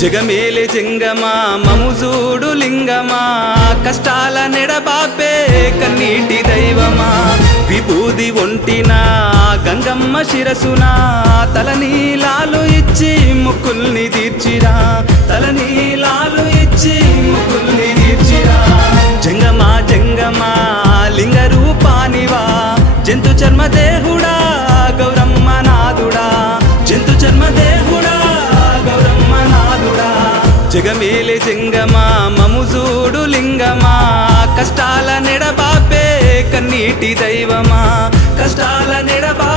జగమేలే జంగమా మముజూడు లింగమా కష్టాల నెడబాపే కన్నీటి దైవమా విభూది ఒంటిన గంగమ్మ శిరసున తలనీలాలు ఇచ్చి ముక్కుల్ని తీర్చిరా తలనీలాలు ఇచ్చి ముక్కుల్ని తీర్చిరా జంగమా జంగమా లింగ రూపానివా జంతు చర్మ దేహుడా గౌరమ్మ నాదుడా జంతు చర్మ దేహుడా గౌరమ్మ నాదుడా జగమేలే జంగమా మముజూడు లింగమా కష్టాల నెడబాపే కన్నీటి దైవమా కష్టాల నెడబా